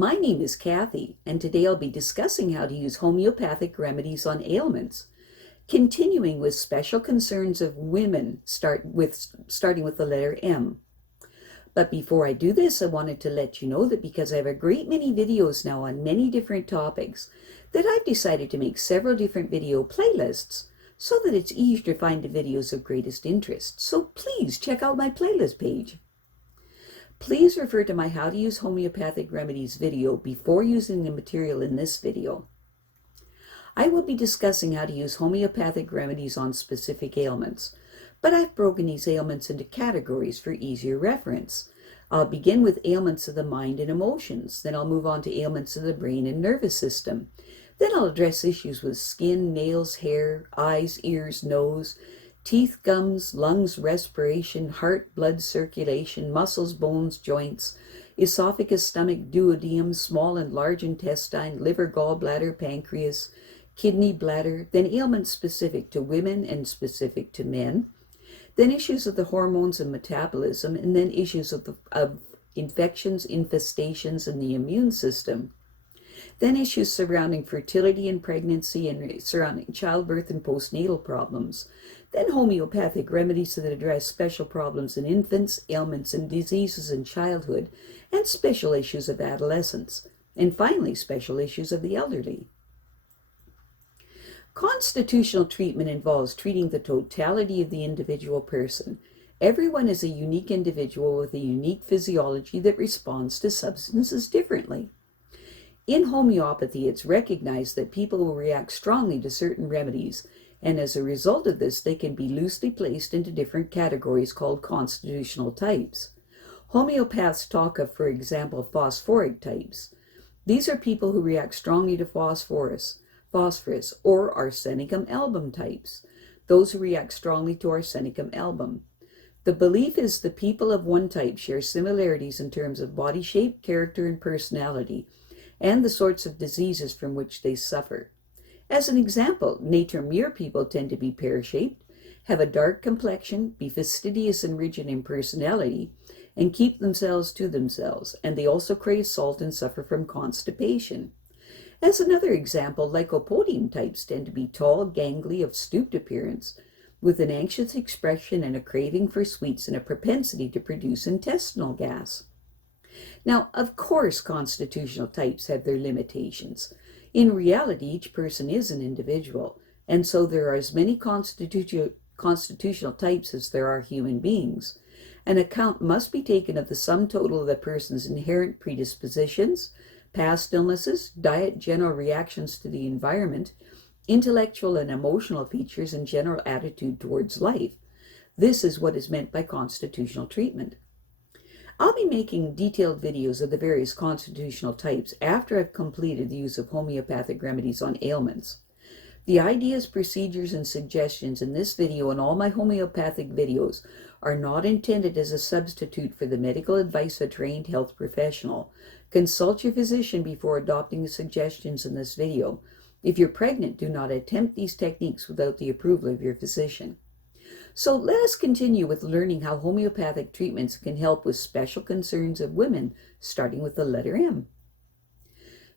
My name is Kathy, and today I'll be discussing how to use homeopathic remedies on ailments, continuing with special concerns of women, starting with the letter M. But before I do this, I wanted to let you know that because I have a great many videos now on many different topics, that I've decided to make several different video playlists so that it's easier to find the videos of greatest interest. So please check out my playlist page. Please refer to my How to Use Homeopathic Remedies video before using the material in this video. I will be discussing how to use homeopathic remedies on specific ailments, but I've broken these ailments into categories for easier reference. I'll begin with ailments of the mind and emotions, then I'll move on to ailments of the brain and nervous system. Then I'll address issues with skin, nails, hair, eyes, ears, nose, teeth, gums, lungs, respiration, heart, blood circulation, muscles, bones, joints, esophagus, stomach, duodenum, small and large intestine, liver, gallbladder, pancreas, kidney, bladder, then ailments specific to women and specific to men, then issues of the hormones and metabolism, and then issues of infections, infestations, and the immune system. Then issues surrounding fertility and pregnancy and surrounding childbirth and postnatal problems. Then homeopathic remedies that address special problems in infants, ailments and diseases in childhood, and special issues of adolescence. And finally, special issues of the elderly. Constitutional treatment involves treating the totality of the individual person. Everyone is a unique individual with a unique physiology that responds to substances differently. In homeopathy, it's recognized that people will react strongly to certain remedies, and as a result of this, they can be loosely placed into different categories called constitutional types. Homeopaths talk of, for example, phosphoric types. These are people who react strongly to phosphorus, or arsenicum album types, those who react strongly to arsenicum album. The belief is the people of one type share similarities in terms of body shape, character, and personality, and the sorts of diseases from which they suffer. As an example, Nature-Mere people tend to be pear-shaped, have a dark complexion, be fastidious and rigid in personality, and keep themselves to themselves, and they also crave salt and suffer from constipation. As another example, Lycopodium types tend to be tall, gangly, of stooped appearance, with an anxious expression and a craving for sweets and a propensity to produce intestinal gas. Now, of course, constitutional types have their limitations. In reality, each person is an individual, and so there are as many constitutional types as there are human beings. An account must be taken of the sum total of the person's inherent predispositions, past illnesses, diet, general reactions to the environment, intellectual and emotional features, and general attitude towards life. This is what is meant by constitutional treatment. I'll be making detailed videos of the various constitutional types after I've completed the use of homeopathic remedies on ailments. The ideas, procedures, and suggestions in this video and all my homeopathic videos are not intended as a substitute for the medical advice of a trained health professional. Consult your physician before adopting the suggestions in this video. If you're pregnant, do not attempt these techniques without the approval of your physician. So let us continue with learning how homeopathic treatments can help with special concerns of women, starting with the letter M.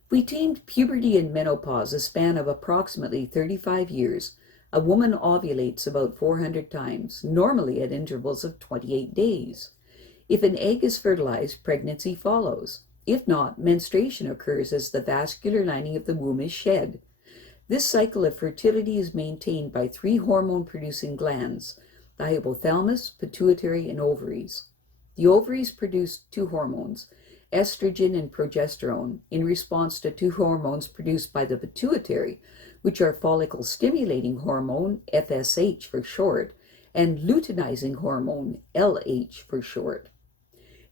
Between puberty and menopause, a span of approximately 35 years, a woman ovulates about 400 times, normally at intervals of 28 days. If an egg is fertilized, pregnancy follows. If not, menstruation occurs as the vascular lining of the womb is shed. This cycle of fertility is maintained by 3 hormone-producing glands, the hypothalamus, pituitary, and ovaries. The ovaries produce 2 hormones, estrogen and progesterone, in response to 2 hormones produced by the pituitary, which are follicle-stimulating hormone, FSH for short, and luteinizing hormone, LH for short.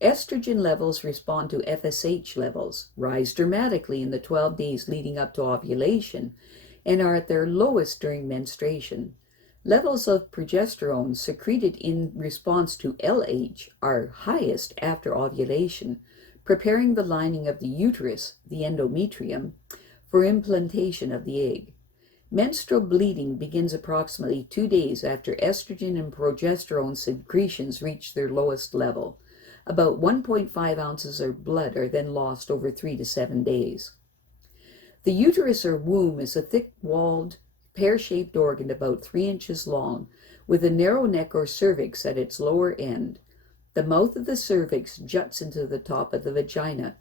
Estrogen levels respond to FSH levels, rise dramatically in the 12 days leading up to ovulation, and are at their lowest during menstruation. Levels of progesterone secreted in response to LH are highest after ovulation, preparing the lining of the uterus, the endometrium, for implantation of the egg. Menstrual bleeding begins approximately 2 days after estrogen and progesterone secretions reach their lowest level. About 1.5 ounces of blood are then lost over 3 to 7 days. The uterus or womb is a thick-walled, pear-shaped organ about 3 inches long, with a narrow neck or cervix at its lower end. The mouth of the cervix juts into the top of the vagina.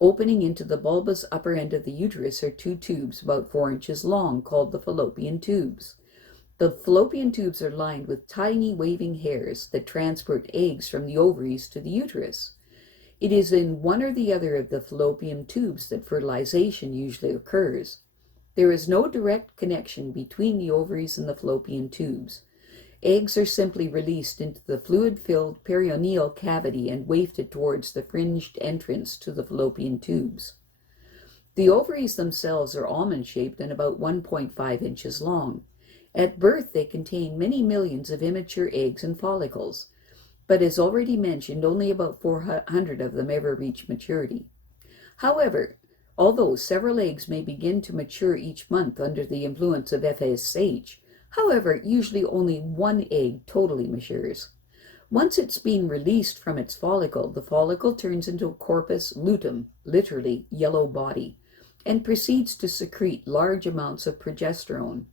Opening into the bulbous upper end of the uterus are 2 tubes about 4 inches long, called the fallopian tubes. The fallopian tubes are lined with tiny waving hairs that transport eggs from the ovaries to the uterus. It is in one or the other of the fallopian tubes that fertilization usually occurs. There is no direct connection between the ovaries and the fallopian tubes. Eggs are simply released into the fluid-filled perioneal cavity and wafted towards the fringed entrance to the fallopian tubes. The ovaries themselves are almond-shaped and about 1.5 inches long. At birth, they contain many millions of immature eggs and follicles, but as already mentioned, only about 400 of them ever reach maturity. However, although several eggs may begin to mature each month under the influence of FSH, usually only one egg totally matures. Once it's been released from its follicle, the follicle turns into a corpus luteum, literally yellow body, and proceeds to secrete large amounts of progesterone.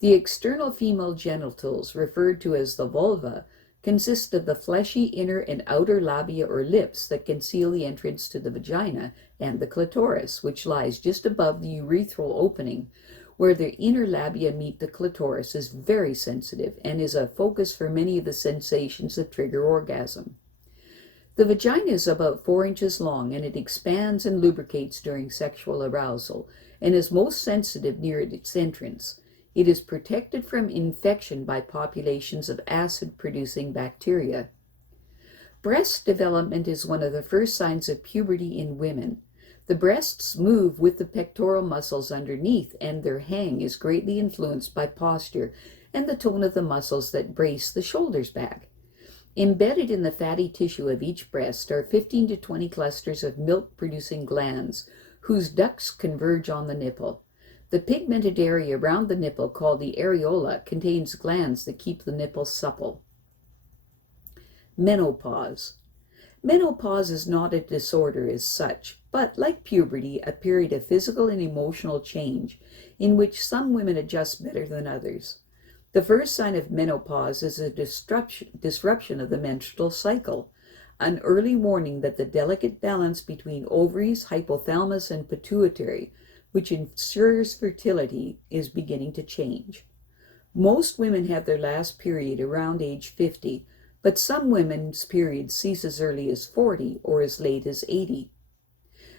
The external female genitals, referred to as the vulva, consist of the fleshy inner and outer labia or lips that conceal the entrance to the vagina, and the clitoris, which lies just above the urethral opening, where the inner labia meet the clitoris, is very sensitive and is a focus for many of the sensations that trigger orgasm. The vagina is about 4 inches long, and it expands and lubricates during sexual arousal and is most sensitive near its entrance. It is protected from infection by populations of acid-producing bacteria. Breast development is one of the first signs of puberty in women. The breasts move with the pectoral muscles underneath, and their hang is greatly influenced by posture and the tone of the muscles that brace the shoulders back. Embedded in the fatty tissue of each breast are 15 to 20 clusters of milk-producing glands, whose ducts converge on the nipple. The pigmented area around the nipple, called the areola, contains glands that keep the nipple supple. Menopause. Menopause is not a disorder as such, but, like puberty, a period of physical and emotional change, in which some women adjust better than others. The first sign of menopause is a disruption of the menstrual cycle, an early warning that the delicate balance between ovaries, hypothalamus, and pituitary, which ensures fertility, is beginning to change. Most women have their last period around age 50, but some women's period cease as early as 40 or as late as 80.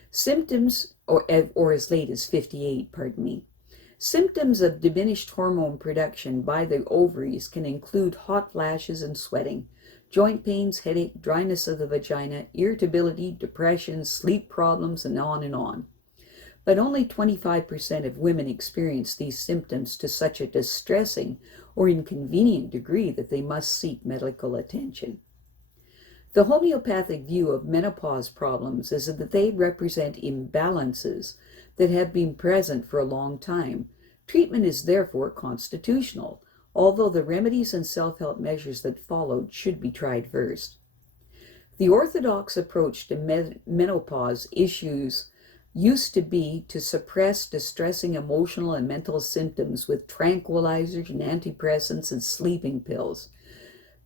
Symptoms, or as late as 58, pardon me. Symptoms of diminished hormone production by the ovaries can include hot flashes and sweating, joint pains, headache, dryness of the vagina, irritability, depression, sleep problems, and on and on. But only 25% of women experience these symptoms to such a distressing or inconvenient degree that they must seek medical attention. The homeopathic view of menopause problems is that they represent imbalances that have been present for a long time. Treatment is therefore constitutional, although the remedies and self-help measures that followed should be tried first. The orthodox approach to menopause issues used to be to suppress distressing emotional and mental symptoms with tranquilizers and antidepressants and sleeping pills.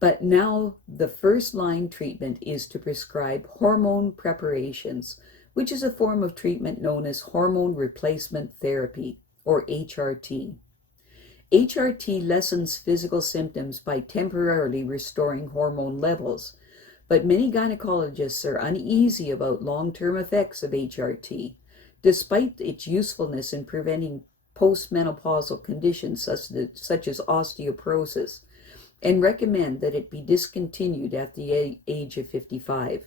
But now the first-line treatment is to prescribe hormone preparations, which is a form of treatment known as hormone replacement therapy, or HRT. HRT lessens physical symptoms by temporarily restoring hormone levels, but many gynecologists are uneasy about long-term effects of HRT, despite its usefulness in preventing postmenopausal conditions such as osteoporosis, and recommend that it be discontinued at the age of 55.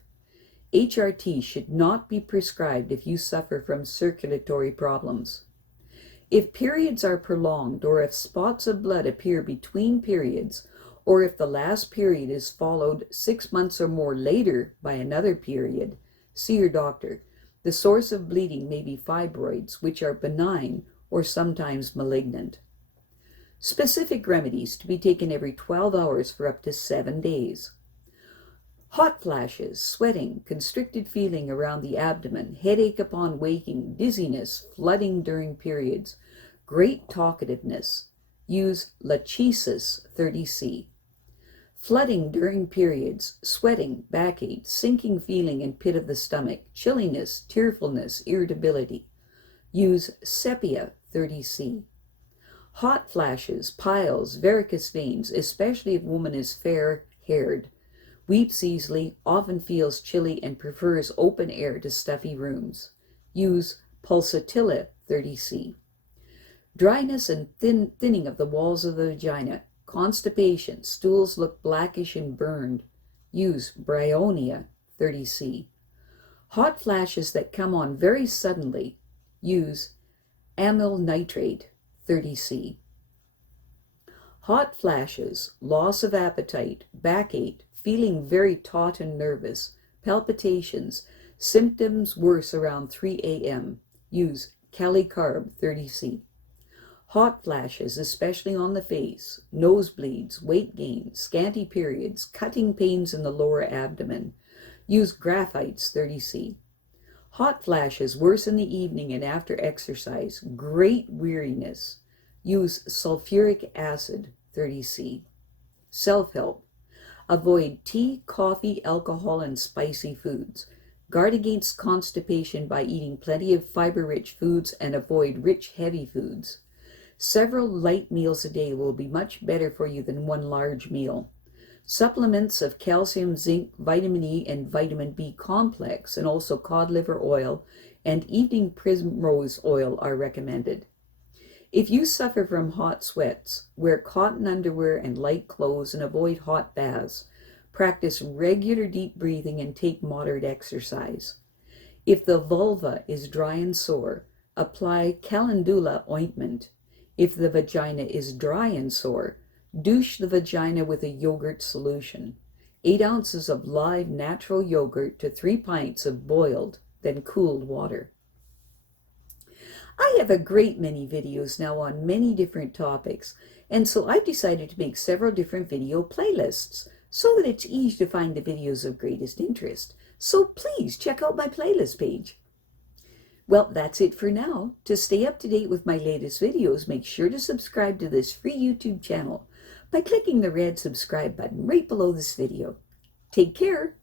HRT should not be prescribed if you suffer from circulatory problems. If periods are prolonged, or if spots of blood appear between periods, or if the last period is followed 6 months or more later by another period, see your doctor. The source of bleeding may be fibroids, which are benign or sometimes malignant. Specific remedies to be taken every 12 hours for up to 7 days. Hot flashes, sweating, constricted feeling around the abdomen, headache upon waking, dizziness, flooding during periods, great talkativeness. Use Lachesis 30C. Flooding during periods, sweating, backache, sinking feeling in pit of the stomach, chilliness, tearfulness, irritability. Use Sepia 30C. Hot flashes, piles, varicose veins, especially if woman is fair-haired. Weeps easily, often feels chilly, and prefers open air to stuffy rooms. Use Pulsatilla 30C. Dryness and thinning of the walls of the vagina, constipation, stools look blackish and burned. Use Bryonia 30C. Hot flashes that come on very suddenly. Use Amyl Nit 30C. Hot flashes, loss of appetite, backache, feeling very taut and nervous, palpitations, symptoms worse around 3 a.m. Use Carb 30C. Hot flashes, especially on the face, nosebleeds, weight gain, scanty periods, cutting pains in the lower abdomen. Use Graphite 30C. Hot flashes, worse in the evening and after exercise, great weariness. Use Sulphuric Acid 30C. Self-help. Avoid tea, coffee, alcohol, and spicy foods. Guard against constipation by eating plenty of fiber-rich foods and avoid rich, heavy foods. Several light meals a day will be much better for you than one large meal. Supplements of calcium, zinc, vitamin E, and vitamin B complex, and also cod liver oil and evening primrose oil are recommended. If you suffer from hot sweats, wear cotton underwear and light clothes and avoid hot baths. Practice regular deep breathing and take moderate exercise. If the vulva is dry and sore, apply calendula ointment. If the vagina is dry and sore, douche the vagina with a yogurt solution. 8 ounces of live natural yogurt to 3 pints of boiled, then cooled water. I have a great many videos now on many different topics, and so I've decided to make several different video playlists so that it's easy to find the videos of greatest interest. So please check out my playlist page. Well, that's it for now. To stay up to date with my latest videos, make sure to subscribe to this free YouTube channel by clicking the red subscribe button right below this video. Take care.